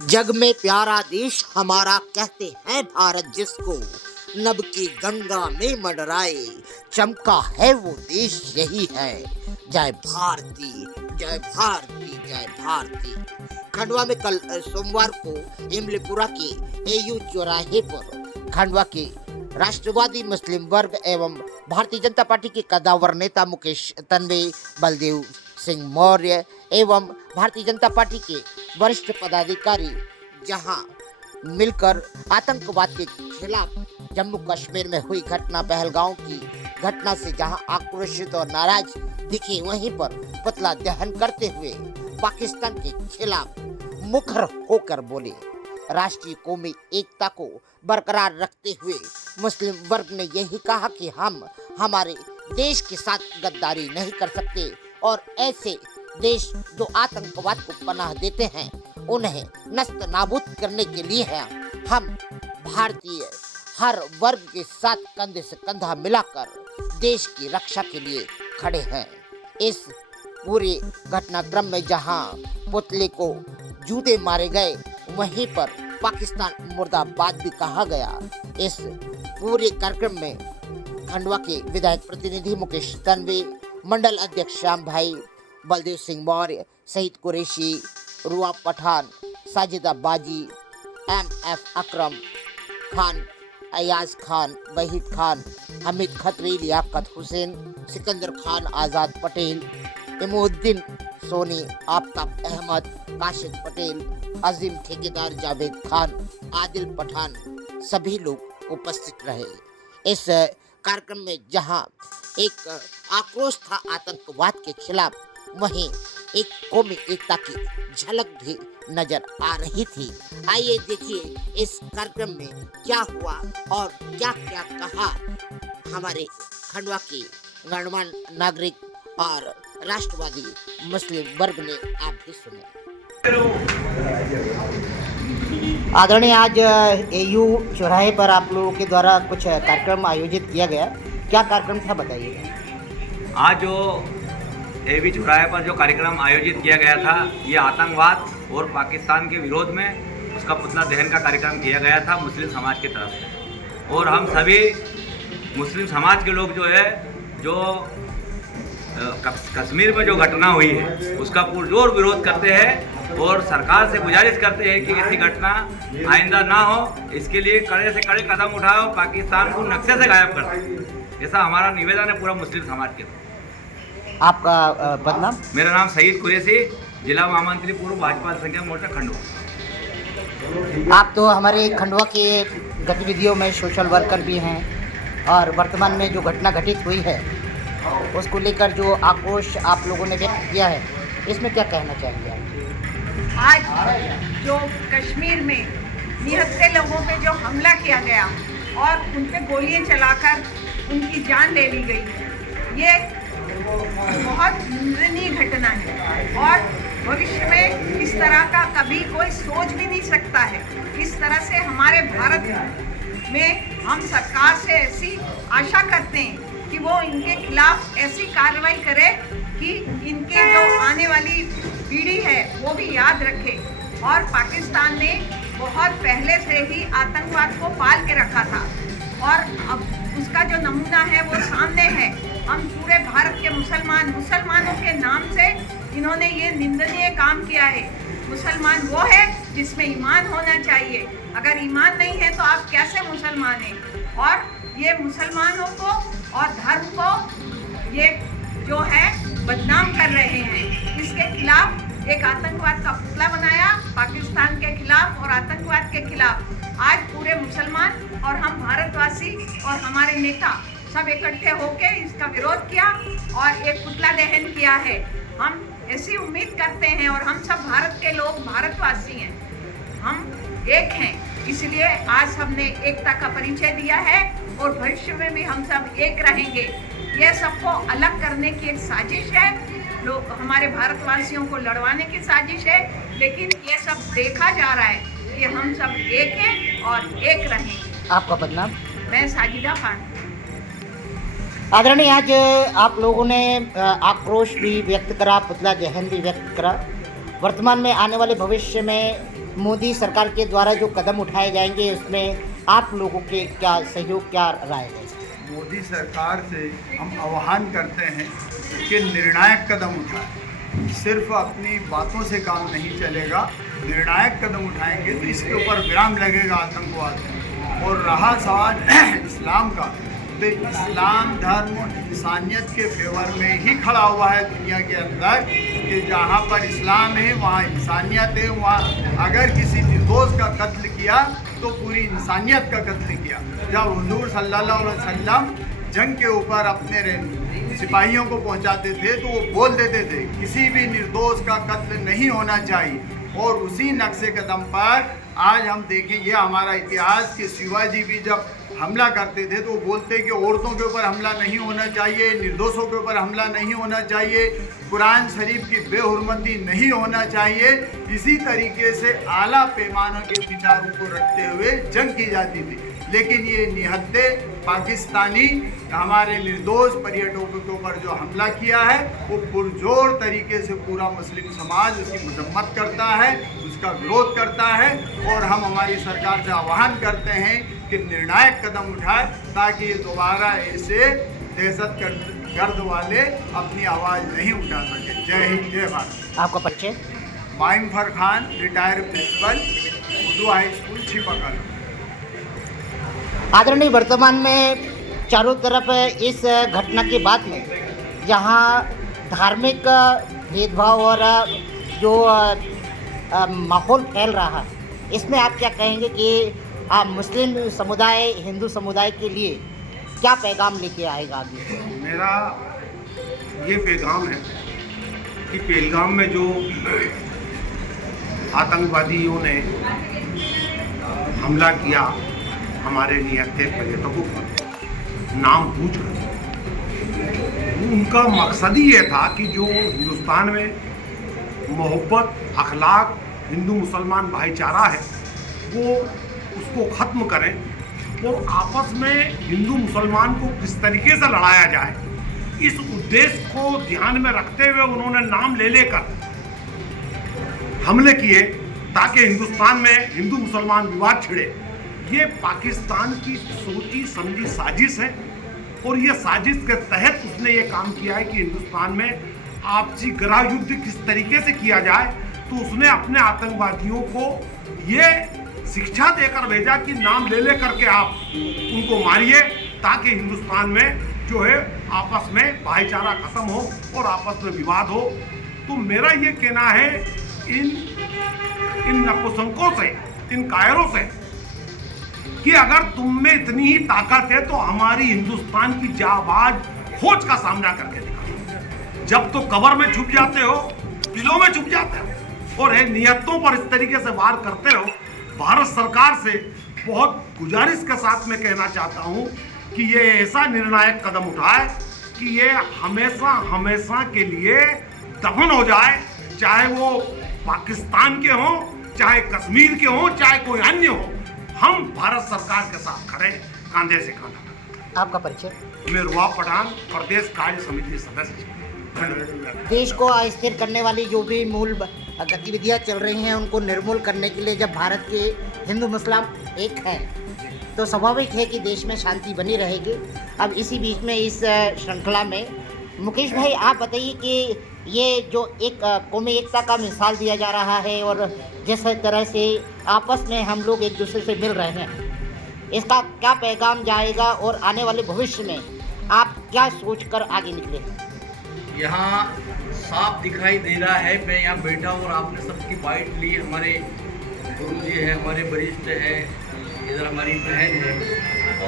जग में प्यारा देश हमारा कहते हैं भारत, जिसको नभ की गंगा में मंडराए, चमका है वो देश यही है। जय भारती, जय भारती, जय भारती। खंडवा में कल सोमवार को इमलीपुरा के एयू चौराहे पर खंडवा के राष्ट्रवादी मुस्लिम वर्ग एवं भारतीय जनता पार्टी के कद्दावर नेता मुकेश तन्वे, बलदेव सिंह मौर्य एवं भारतीय जनता पार्टी के वरिष्ठ पदाधिकारी जहां मिलकर आतंकवाद के खिलाफ जम्मू कश्मीर में हुई घटना, पहलगांव की घटना से जहां आक्रोशित और नाराज दिखे, वहीं पर पुतला दहन करते हुए पाकिस्तान के खिलाफ मुखर होकर बोले। राष्ट्रीय कौमी एकता को बरकरार रखते हुए मुस्लिम वर्ग ने यही कहा कि हम हमारे देश के साथ गद्दारी नहीं कर सकते और ऐसे देश जो आतंकवाद को पनाह देते हैं उन्हें नस्त नाबूद करने के लिए है। हम भारतीय हर वर्ग के साथ कंधे से कंधा मिलाकर देश की रक्षा के लिए खड़े हैं। इस पूरे घटनाक्रम में जहां पुतले को जूते मारे गए, वहीं पर पाकिस्तान मुर्दाबाद भी कहा गया। इस पूरे कार्यक्रम में खंडवा के विधायक प्रतिनिधि मुकेश तन्वे, मंडल अध्यक्ष श्याम भाई, बलदेव सिंह मौर्य, शहीद कुरैशी, रुआ पठान, साजिदा बाजी, MF अकरम खान, अयाज खान, वहीद खान, हमीद खत्री, लियाकत हुसैन, सिकंदर खान, आज़ाद पटेल, इमुद्दीन सोनी, आफ्ताब अहमद, काशिद पटेल, अजीम ठेकेदार, जावेद खान, आदिल पठान सभी लोग उपस्थित रहे। इस कार्यक्रम में जहां एक आक्रोश था आतंकवाद के खिलाफ, वहीं एक कौमी एकता की झलक भी नजर आ रही थी। आइए देखिए इस कार्यक्रम में क्या हुआ और क्या क्या कहा हमारे खंडवा के गणमान्य नागरिक और राष्ट्रवादी मुस्लिम वर्ग ने। आप भी सुने। आदरणीय, आज एयू चौराहे पर आप लोगों के द्वारा कुछ कार्यक्रम आयोजित किया गया, क्या कार्यक्रम था बताइए। आज जो एयू चौराहे पर जो कार्यक्रम आयोजित किया गया था, ये आतंकवाद और पाकिस्तान के विरोध में उसका पुतला दहन का कार्यक्रम किया गया था मुस्लिम समाज की तरफ से। और हम सभी मुस्लिम समाज के लोग जो है, जो कश्मीर में जो घटना हुई है उसका पुरजोर विरोध करते हैं और सरकार से गुजारिश करते हैं कि ऐसी घटना आइंदा ना हो। इसके लिए कड़े से कड़े कदम उठाओ, पाकिस्तान को नक्शे से गायब कर दो। ऐसा हमारा निवेदन है पूरा मुस्लिम समाज के। आपका बदनाम? मेरा नाम शहीद कुरैशी, जिला महामंत्री पूर्व भाजपा संख्या मोर्चा खंडवा। आप तो हमारे खंडवा के गतिविधियों में सोशल वर्कर भी हैं और वर्तमान में जो घटना घटित हुई है उसको लेकर जो आक्रोश आप लोगों ने व्यक्त किया है, इसमें क्या कहना चाहेंगे आप? आज जो कश्मीर में निहत्थे लोगों पे जो हमला किया गया और उन पे गोलियां चलाकर उनकी जान ले ली गई, ये बहुत निंदनीय घटना है और भविष्य में इस तरह का कभी कोई सोच भी नहीं सकता है। इस तरह से हमारे भारत में हम सरकार से ऐसी आशा करते हैं कि वो इनके खिलाफ ऐसी कार्रवाई करे कि इनके जो आने वाली पीढ़ी है वो भी याद रखे। और पाकिस्तान ने बहुत पहले से ही आतंकवाद को पाल के रखा था और अब उसका जो नमूना है वो सामने है। हम पूरे भारत के मुसलमानों के नाम से इन्होंने ये निंदनीय काम किया है। मुसलमान वो है जिसमें ईमान होना चाहिए, अगर ईमान नहीं है तो आप कैसे मुसलमान हैं। और ये मुसलमानों को और धर्म को ये जो है बदनाम कर रहे हैं। इसके खिलाफ एक आतंकवाद का पुतला बनाया पाकिस्तान के खिलाफ और आतंकवाद के खिलाफ। आज पूरे मुसलमान और हम भारतवासी और हमारे नेता सब इकट्ठे होकर इसका विरोध किया और एक पुतला दहन किया है। हम ऐसी उम्मीद करते हैं और हम सब भारत के लोग भारतवासी हैं, हम एक हैं, इसलिए आज हमने एकता का परिचय दिया है और भविष्य में भी हम सब एक रहेंगे। यह सबको अलग करने की एक साजिश है, लोग हमारे भारतवासियों को लड़वाने की साजिश है, लेकिन ये सब देखा जा रहा है कि हम सब एक हैं और एक रहेंगे। आपका बदनाम? मैं साजिदा खान। आदरणीय, आज आप लोगों ने आक्रोश भी व्यक्त करा, पुतला दहन भी व्यक्त करा, वर्तमान में आने वाले भविष्य में मोदी सरकार के द्वारा जो कदम उठाए जाएंगे उसमें आप लोगों के क्या सहयोग, क्या राय है? मोदी सरकार से हम आह्वान करते हैं कि निर्णायक कदम उठाएं। सिर्फ अपनी बातों से काम नहीं चलेगा, निर्णायक कदम उठाएंगे तो इसके ऊपर विराम लगेगा आतंकवाद में। और रहा सवाल इस्लाम का, तो इस्लाम धर्म इंसानियत के फेवर में ही खड़ा हुआ है दुनिया के अंदर, कि जहाँ पर इस्लाम है वहाँ इंसानियत है। वहाँ अगर किसी निर्दोष का कत्ल किया तो पूरी इंसानियत का कत्ल किया। जब हुजूर सल्लल्लाहु अलैहि वसल्लम जंग के ऊपर अपने सिपाहियों को पहुंचाते थे तो वो बोल देते थे किसी भी निर्दोष का कत्ल नहीं होना चाहिए। और उसी नक्शे कदम पर आज हम देखें, ये हमारा इतिहास कि शिवाजी भी जब हमला करते थे तो वो बोलते कि औरतों के ऊपर हमला नहीं होना चाहिए, निर्दोषों के ऊपर हमला नहीं होना चाहिए, कुरान शरीफ की बेहुरमती नहीं होना चाहिए। इसी तरीके से आला पैमानों के विचारों को रखते हुए जंग की जाती थी। लेकिन ये निहत्ते पाकिस्तानी हमारे निर्दोष पर्यटकों के ऊपर जो हमला किया है वो पुरजोर तरीके से पूरा मुस्लिम समाज उसकी मजम्मत करता है, उसका विरोध करता है। और हम हमारी सरकार से आह्वान करते हैं कि निर्णायक कदम उठाए ताकि ये दोबारा ऐसे दहशत गर्द वाले अपनी आवाज़ नहीं उठा सके। जय हिंद, जय भारत। आपका परिचय? माइम Farkhan, retired principal, Urdu high school, छिपाकल। आदरणीय, वर्तमान में चारों तरफ इस घटना के बाद में जहाँ धार्मिक भेदभाव और जो माहौल फैल रहा है, इसमें आप क्या कहेंगे कि आप मुस्लिम समुदाय, हिंदू समुदाय के लिए क्या पैगाम लेके आएगा आगे? मेरा ये पैगाम है कि पहलगाम में जो आतंकवादियों ने हमला किया हमारे निहत्थे पर्यटकों पर नाम पूछ कर, उनका मकसद ही ये था कि जो हिंदुस्तान में मोहब्बत, अखलाक, हिंदू मुसलमान भाईचारा है वो उसको ख़त्म करें और आपस में हिंदू मुसलमान को किस तरीके से लड़ाया जाए, इस उद्देश्य को ध्यान में रखते हुए उन्होंने नाम ले लेकर हमले किए ताकि हिंदुस्तान में हिंदू मुसलमान विवाद छिड़े। ये पाकिस्तान की सोची समझी साजिश है और ये साजिश के तहत उसने ये काम किया है कि हिंदुस्तान में आपसी गृह युद्ध किस तरीके से किया जाए। तो उसने अपने आतंकवादियों को ये शिक्षा देकर भेजा कि नाम ले ले करके आप उनको मारिए ताकि हिंदुस्तान में जो है आपस में भाईचारा खत्म हो और आपस में विवाद हो। तो मेरा ये कहना है इन नपुंसकों से, इन कायरों से, कि अगर तुम में इतनी ही ताकत है तो हमारी हिंदुस्तान की जाबाज फौज का सामना करके दिखाओ। जब तो कब्र में छुप जाते हो, किलों में छुप जाते हो और नियतों पर इस तरीके से वार करते हो। भारत सरकार से बहुत गुजारिश के साथ मैं कहना चाहता हूं कि ये ऐसा निर्णायक कदम उठाए कि ये हमेशा हमेशा के लिए दफन हो जाए, चाहे वो पाकिस्तान के हों, चाहे कश्मीर के हों, चाहे कोई अन्य हो। हम भारत सरकार के साथ खड़े, कांधे से कांधा। आपका परिचय? मैं रुआब पठान, प्रदेश कार्य समिति सदस्य। देश को अस्थिर करने वाली जो भी मूल गतिविधियां चल रही हैं उनको निर्मूल करने के लिए जब भारत के हिंदू मुस्लिम एक है तो स्वाभाविक है कि देश में शांति बनी रहेगी। अब इसी बीच में इस श्रृंखला में मुकेश भाई, आप बताइए कि ये जो एक कौमी एकता का मिसाल दिया जा रहा है और जिस तरह से आपस में हम लोग एक दूसरे से मिल रहे हैं, इसका क्या पैगाम जाएगा और आने वाले भविष्य में आप क्या सोचकर आगे निकले? यहाँ साफ दिखाई दे रहा है, मैं यहाँ बैठा हूँ और आपने सबकी बाइट ली। हमारे गुरुजी हैं, हमारे वरिष्ठ हैं, इधर हमारी बहन है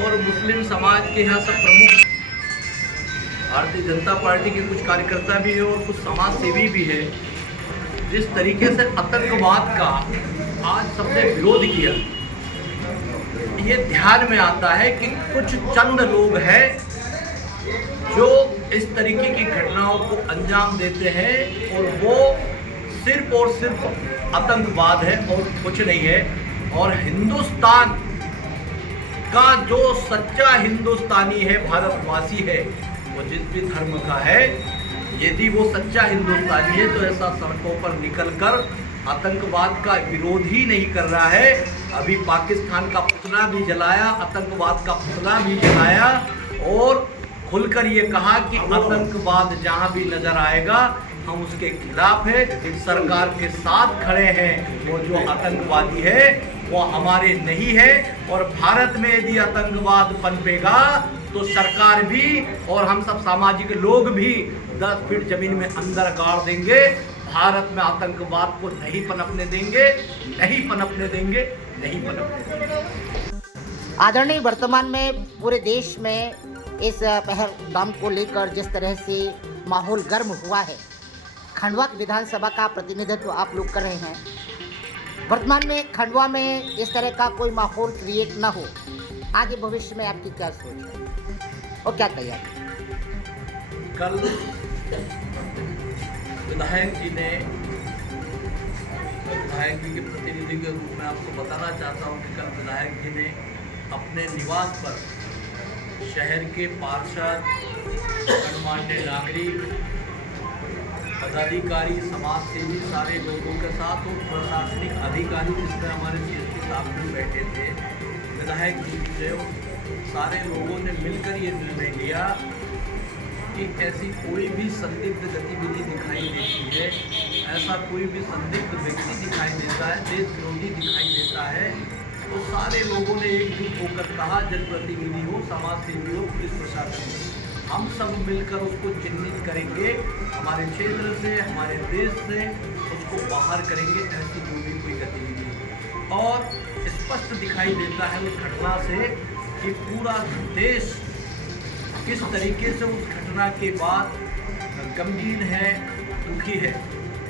और मुस्लिम समाज के यहाँ सब प्रमुख भारतीय जनता पार्टी के कुछ कार्यकर्ता भी हैं और कुछ समाज सेवी भी हैं। जिस तरीके से आतंकवाद का आज सबने विरोध किया, ये ध्यान में आता है कि कुछ चंद लोग हैं जो इस तरीके की घटनाओं को अंजाम देते हैं और वो सिर्फ और सिर्फ आतंकवाद है और कुछ नहीं है। और हिंदुस्तान का जो सच्चा हिंदुस्तानी है, भारतवासी है, वो जिस भी धर्म का है, यदि वो सच्चा हिंदुस्तानी है तो ऐसा सड़कों पर निकलकर आतंकवाद का विरोध ही नहीं कर रहा है। अभी पाकिस्तान का पुतला भी जलाया, आतंकवाद का पुतला भी जलाया और खुलकर ये कहा कि आतंकवाद जहां भी नजर आएगा हम उसके खिलाफ है, सरकार के साथ खड़े हैं। वो जो आतंकवादी है वो हमारे नहीं है और भारत में यदि आतंकवाद पनपेगा तो सरकार भी और हम सब सामाजिक लोग भी 10 फीट जमीन में अंदर गाड़ देंगे। भारत में आतंकवाद को नहीं पनपने देंगे, नहीं पनपने देंगे, नहीं पनपने देंगे। आदरणीय, वर्तमान में पूरे देश में इस पहलगाम को लेकर जिस तरह से माहौल गर्म हुआ है, खंडवा विधानसभा का प्रतिनिधित्व आप लोग कर रहे हैं। वर्तमान में खंडवा में इस तरह का कोई माहौल क्रिएट ना हो, आगे भविष्य में आपकी क्या सोच है और क्या तैयारी? कल विधायक जी के प्रतिनिधि के रूप में आपको बताना चाहता हूँ कि कल विधायक जी ने अपने निवास पर शहर के पार्षद, गणमान्य नागरिक, पदाधिकारी, समाज सेवी सारे लोगों के साथ और प्रशासनिक अधिकारी जिसमें हमारे CSP साहब भी बैठे थे, विधायक जी से सारे लोगों ने मिलकर ये निर्णय लिया कि ऐसी कोई भी संदिग्ध गतिविधि दिखाई देती है, ऐसा कोई भी संदिग्ध व्यक्ति दिखाई देता है, देश विरोधी दिखाई देता है, तो सारे लोगों ने एकजुट होकर कहा, जनप्रतिनिधि हो, समाज सेवी हो, पुलिस प्रशासन हो, हम सब मिलकर उसको चिन्हित करेंगे, हमारे क्षेत्र से, हमारे देश से उसको बाहर करेंगे, ऐसी जो भी कोई गतिविधि। और स्पष्ट दिखाई देता है उस घटना से कि पूरा देश किस तरीके से उस घटना के बाद गंभीर है, दुखी है।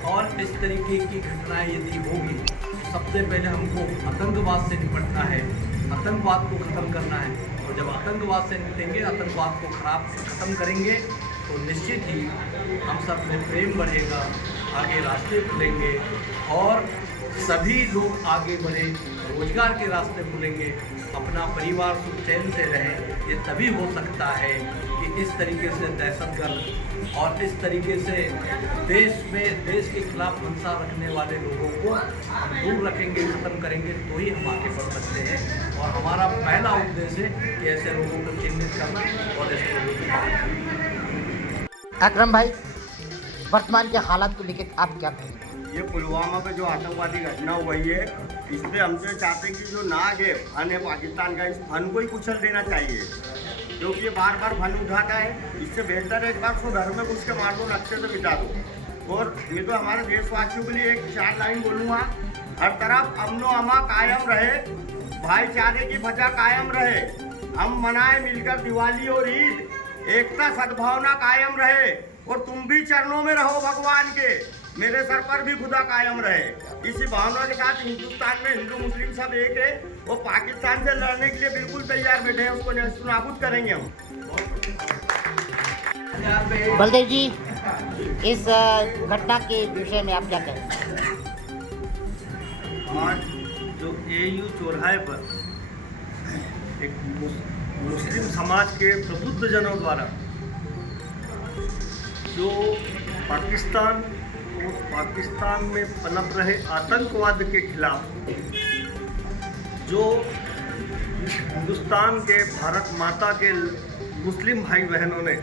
और इस तरीके की घटनाएं यदि होगी तो सबसे पहले हमको आतंकवाद से निपटना है, आतंकवाद को ख़त्म करना है। और जब आतंकवाद से निपटेंगे, आतंकवाद को ख़त्म करेंगे तो निश्चित ही हम सब में प्रेम बढ़ेगा, आगे रास्ते खुलेंगे और सभी लोग आगे बढ़े, रोजगार के रास्ते खुलेंगे, अपना परिवार सुख चैन से रहे। ये तभी हो सकता है कि इस तरीके से दहशतगर्द और इस तरीके से देश के खिलाफ मंशा रखने वाले लोगों को हम दूर रखेंगे, ख़त्म करेंगे, तो ही हम आगे बढ़ सकते हैं। और हमारा पहला उद्देश्य है कि ऐसे लोगों को चिन्हित करना और ऐसे लोगों को बाहर करना। अकरम भाई, वर्तमान के हालात को लेकर आप क्या कहेंगे? ये पुलवामा पे जो आतंकवादी घटना हुई है, इस पर हमसे चाहते हैं कि जो नाग है, फन है पाकिस्तान का, इस फन को ही कुचल देना चाहिए, क्योंकि ये बार बार फन उठाता है। इससे बेहतर है एक बार उसको घर में घुस के मार दो, नक्शे से मिटा दो। और मैं तो हमारे देशवासियों के लिए एक 4 लाइन बोलूँगा, हर तरफ अमनो अमा कायम रहे, भाईचारे की फजा कायम रहे, हम मनाए मिलकर दिवाली और ईद, एकता सद्भावना कायम रहे और तुम भी चरणों में रहो भगवान के, मेरे सर पर भी खुदा कायम रहे। इसी भावना के साथ हिंदुस्तान में हिंदू मुस्लिम सब एक है और पाकिस्तान से लड़ने के लिए बिल्कुल तैयार बैठे हैं, उसको नेस्तनाबूद करेंगे हम। बलदेव जी, इस घटना के विषय में आप क्या कहेंगे? आज जो AU चौराहे पर एक मुस्लिम समाज के प्रबुद्ध जनों द्वारा जो पाकिस्तान और पाकिस्तान में पनप रहे आतंकवाद के खिलाफ जो हिंदुस्तान के भारत माता के मुस्लिम भाई बहनों ने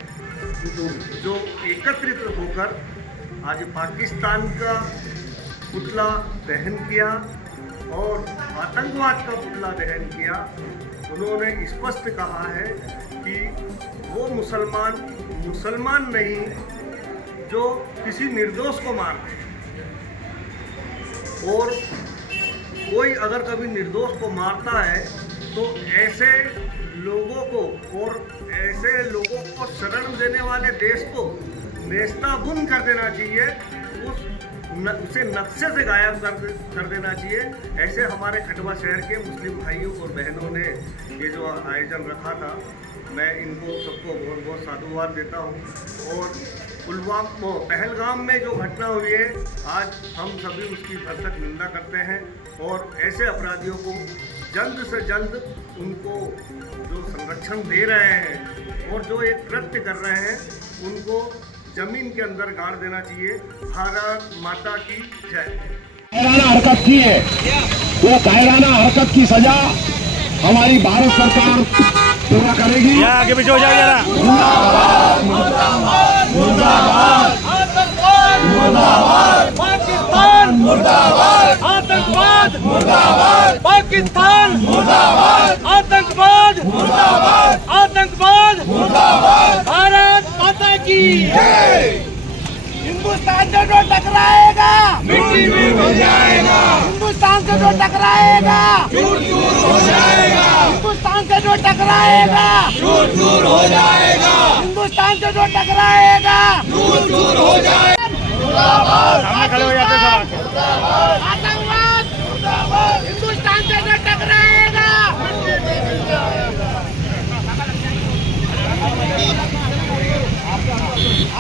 जो एकत्रित होकर आज पाकिस्तान का पुतला दहन किया और आतंकवाद का पुतला दहन किया, उन्होंने स्पष्ट कहा है कि वो मुसलमान नहीं जो किसी निर्दोष को मारते हैं, और कोई अगर कभी निर्दोष को मारता है तो ऐसे लोगों को और ऐसे लोगों को शरण देने वाले देश को नेस्ताबूद कर देना चाहिए, उसे नक्शे से गायब कर देना चाहिए। ऐसे हमारे खंडवा शहर के मुस्लिम भाइयों और बहनों ने ये जो आयोजन रखा था, मैं इनको सबको बहुत बहुत साधुवाद देता हूँ। और पुलवामा पहलगाम में जो घटना हुई है, आज हम सभी उसकी भरसक निंदा करते हैं और ऐसे अपराधियों को जल्द से जल्द उनको जो संरक्षण दे रहे हैं और जो एक कृत्य कर रहे हैं उनको जमीन के अंदर गाड़ देना चाहिए। भारत माता की जय। कायराना हरकत की है, वो कायराना हरकत की सजा हमारी भारत सरकार पूरा करेगी। आगे पीछे हो जाएगा। मुर्दाबाद मुर्दाबाद मुर्दाबाद मुर्दाबाद पाकिस्तान मुर्दाबाद, आतंकवाद मुर्दाबाद, पाकिस्तान मुर्दाबाद, आतंकवाद मुर्दाबाद, आतंकवाद मुर्दाबाद, भारत माता की जय। हिंदुस्तान से जो टकराएगा मिट्टी में मिल जाएगा, हिंदुस्तान से जो टकराएगा चूर चूर हो जाएगा, हिंदुस्तान से जो टकराएगा चूर चूर हो जाएगा, हिंदुस्तान से जो टकराएगा चूर चूर हो जाएगा। सामने खड़े हो जाते सब। आतंकवाद मुर्दाबाद, हिंदुस्तान से जो टकराएगा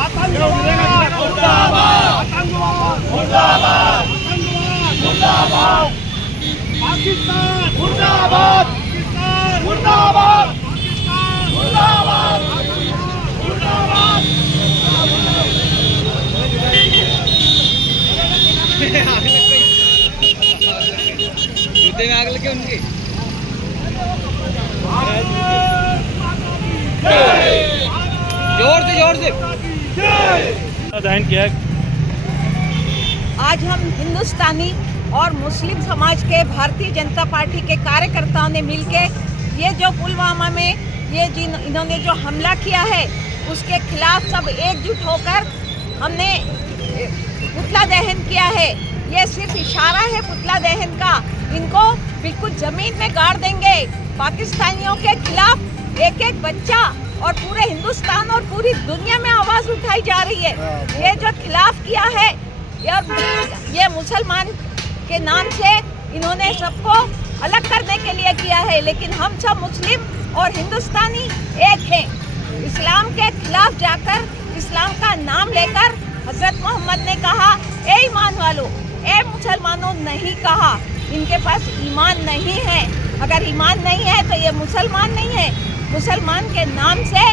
आतंकवाद मुर्दाबाद, आतंकवाद मुर्दाबाद, मुर्दाबाद, पाकिस्तान मुर्दाबाद, पाकिस्तान मुर्दाबाद, पाकिस्तान मुर्दाबाद, मुर्दाबाद। जूते में आग लगे उनके। जोर से दहन किया। आज हम हिंदुस्तानी और मुस्लिम समाज के भारतीय जनता पार्टी के कार्यकर्ताओं ने मिलकर ये जो पुलवामा में ये इन्होंने जो हमला किया है उसके खिलाफ सब एकजुट होकर हमने पुतला दहन किया है। ये सिर्फ इशारा है पुतला दहन का, इनको बिल्कुल जमीन में गाड़ देंगे। पाकिस्तानियों के खिलाफ एक एक बच्चा और पूरे हिंदुस्तान और पूरी दुनिया में आवाज उठाई जा रही है। ये जो खिलाफ किया है ये मुसलमान के नाम से इन्होंने सबको अलग करने के लिए किया है, लेकिन हम सब मुस्लिम और हिंदुस्तानी एक हैं। इस्लाम के खिलाफ जाकर इस्लाम का नाम लेकर हजरत मोहम्मद ने कहा, ए ईमान वालों, ए मुसलमानों, नहीं कहा। इनके पास ईमान नहीं है। अगर ईमान नहीं है तो ये मुसलमान नहीं है। मुसलमान के नाम से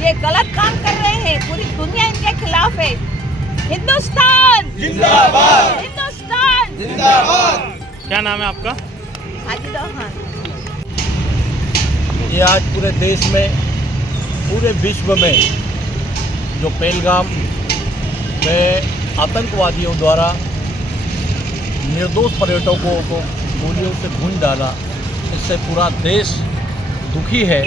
ये गलत काम कर रहे हैं। पूरी दुनिया इनके खिलाफ है। हिंदुस्तान जिंदाबाद, हिंदुस्तान जिंदाबाद। क्या नाम है आपका? हाजिर खान। ये आज पूरे देश में, पूरे विश्व में जो पहलगाम में आतंकवादियों द्वारा निर्दोष पर्यटकों को गोलियों से भून डाला, इससे पूरा देश दुखी है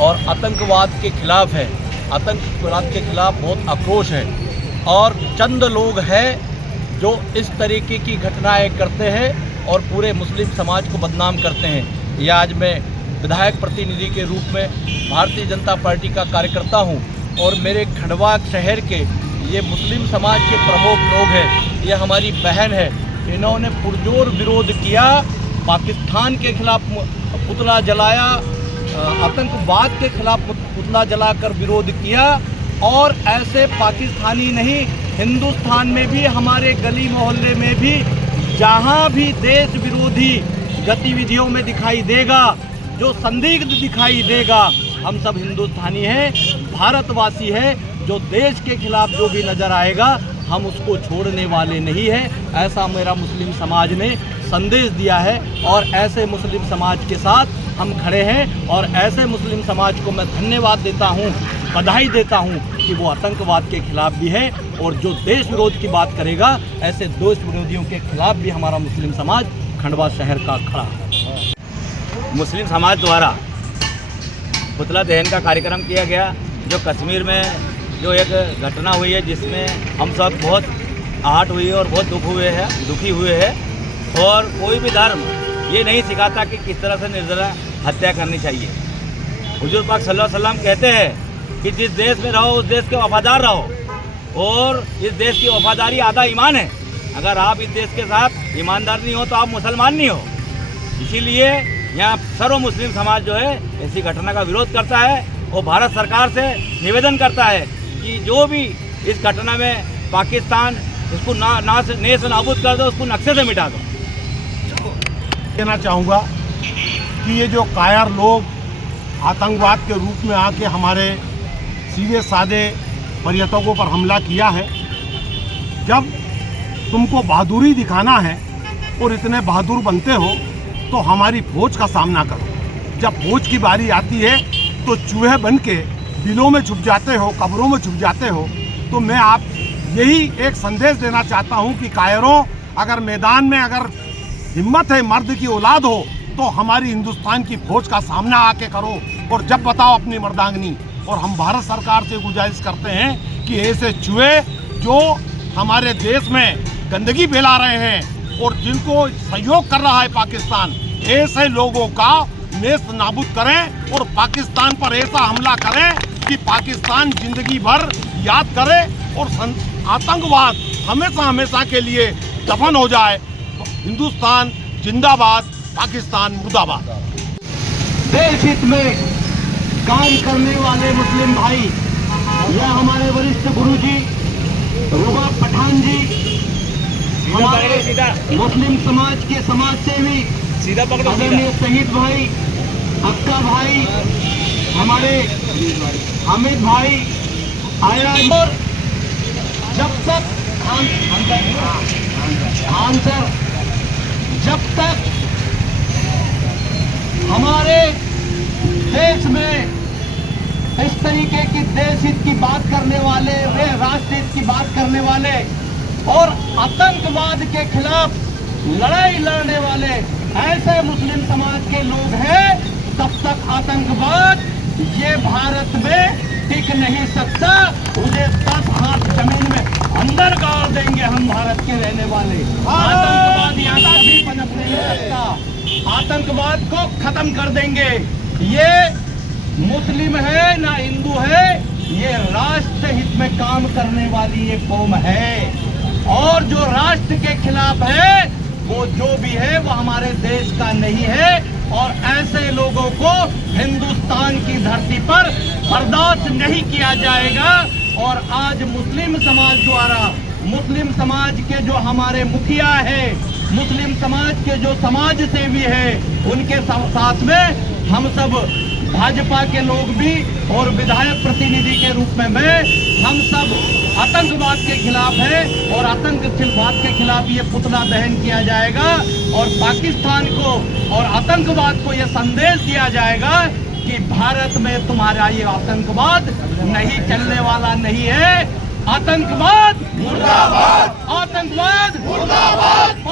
और आतंकवाद के खिलाफ है। आतंकवाद के खिलाफ बहुत आक्रोश है और चंद लोग हैं जो इस तरीके की घटनाएं करते हैं और पूरे मुस्लिम समाज को बदनाम करते हैं। यह आज मैं विधायक प्रतिनिधि के रूप में भारतीय जनता पार्टी का कार्यकर्ता हूं और मेरे खंडवा शहर के ये मुस्लिम समाज के प्रमुख लोग हैं, ये हमारी बहन है। इन्होंने पुरजोर विरोध किया, पाकिस्तान के खिलाफ पुतला जलाया, आतंकवाद के खिलाफ पुतला जलाकर विरोध किया। और ऐसे पाकिस्तानी नहीं, हिंदुस्तान में भी, हमारे गली मोहल्ले में भी, जहां भी देश विरोधी गतिविधियों में दिखाई देगा, जो संदिग्ध दिखाई देगा, हम सब हिंदुस्तानी हैं, भारतवासी हैं। जो देश के खिलाफ जो भी नज़र आएगा हम उसको छोड़ने वाले नहीं हैं। ऐसा मेरा मुस्लिम समाज ने संदेश दिया है और ऐसे मुस्लिम समाज के साथ हम खड़े हैं और ऐसे मुस्लिम समाज को मैं धन्यवाद देता हूं, बधाई देता हूं कि वो आतंकवाद के खिलाफ भी है और जो देश विरोध की बात करेगा, ऐसे देश विरोधियों के खिलाफ भी हमारा मुस्लिम समाज खंडवा शहर का खड़ा है। मुस्लिम समाज द्वारा पुतला दहन का कार्यक्रम किया गया, जो कश्मीर में जो एक घटना हुई है जिसमें हम सब बहुत आहट हुई है और बहुत दुखी हुए हैं। और कोई भी धर्म ये नहीं सिखाता कि किस तरह से निर्दयी हत्या करनी चाहिए। हुजूर पाक सल्लल्लाहु अलैहि वसल्लम कहते हैं कि जिस देश में रहो उस देश के वफादार रहो और इस देश की वफादारी आधा ईमान है। अगर आप इस देश के साथ ईमानदार नहीं हो तो आप मुसलमान नहीं हो। इसीलिए यहाँ सर्व मुस्लिम समाज जो है ऐसी घटना का विरोध करता है और भारत सरकार से निवेदन करता है कि जो भी इस घटना में पाकिस्तान इसको नेस नाबूद कर दो, उसको नक्शे से मिटा दो। कहना चाहूँगा कि ये जो कायर लोग आतंकवाद के रूप में आके हमारे सीधे साधे पर्यटकों पर हमला किया है। जब तुमको बहादुरी दिखाना है और इतने बहादुर बनते हो तो हमारी फौज का सामना करो। जब फौज की बारी आती है तो चूहे बन के बिलों में छुप जाते हो, कब्रों में छुप जाते हो। तो मैं आप यही एक संदेश देना चाहता हूं कि कायरों, अगर मैदान में अगर हिम्मत है, मर्द की औलाद हो, तो हमारी हिंदुस्तान की फौज का सामना आके करो और जब बताओ अपनी मर्दांगनी। और हम भारत सरकार से गुजारिश करते हैं कि ऐसे चूहे जो हमारे देश में गंदगी फैला रहे हैं और जिनको सहयोग कर रहा है पाकिस्तान, ऐसे लोगों का नेस्त नाबूद करें और पाकिस्तान पर ऐसा हमला करें कि पाकिस्तान जिंदगी भर याद करे और आतंकवाद हमेशा हमेशा के लिए दफन हो जाए। हिंदुस्तान जिंदाबाद, पाकिस्तान मुर्दाबाद। देश हित में काम करने वाले मुस्लिम भाई या हमारे वरिष्ठ गुरुजी रुबाब पठान जी, हमारे मुस्लिम समाज के समाज सेवी आदरणीय शहीद भाई, अक्का भाई, हमारे हामिद भाई, आया, और जब तक आंसर जब तक हमारे देश में इस तरीके की देश हित की बात करने वाले, वे राष्ट्र हित की बात करने वाले और आतंकवाद के खिलाफ लड़ाई लड़ने वाले ऐसे मुस्लिम समाज के लोग हैं, तब तक आतंकवाद ये भारत में टिक नहीं सकता। उन्हें 10 हाथ जमीन में अंदर गाड़ देंगे हम भारत के रहने वाले। आतंकवाद यहाँ कभी पनप नहीं सकता। आतंकवाद को खत्म कर देंगे। ये मुस्लिम है ना हिंदू है, ये राष्ट्र हित में काम करने वाली ये कौम है और जो राष्ट्र के खिलाफ है वो जो भी है वो हमारे देश का नहीं है और ऐसे लोगों को हिंदुस्तान की धरती पर बर्दाश्त नहीं किया जाएगा। और आज मुस्लिम समाज द्वारा, मुस्लिम समाज के जो हमारे मुखिया है, मुस्लिम समाज के जो समाज सेवी है, उनके साथ में हम सब भाजपा के लोग भी और विधायक प्रतिनिधि के रूप में मैं, हम सब आतंकवाद के खिलाफ है और आतंकवाद के खिलाफ ये पुतला दहन किया जाएगा और पाकिस्तान को और आतंकवाद को ये संदेश दिया जाएगा कि भारत में तुम्हारा ये आतंकवाद नहीं चलने वाला नहीं है। आतंकवाद मुर्दाबाद, आतंकवाद मुर्दाबाद।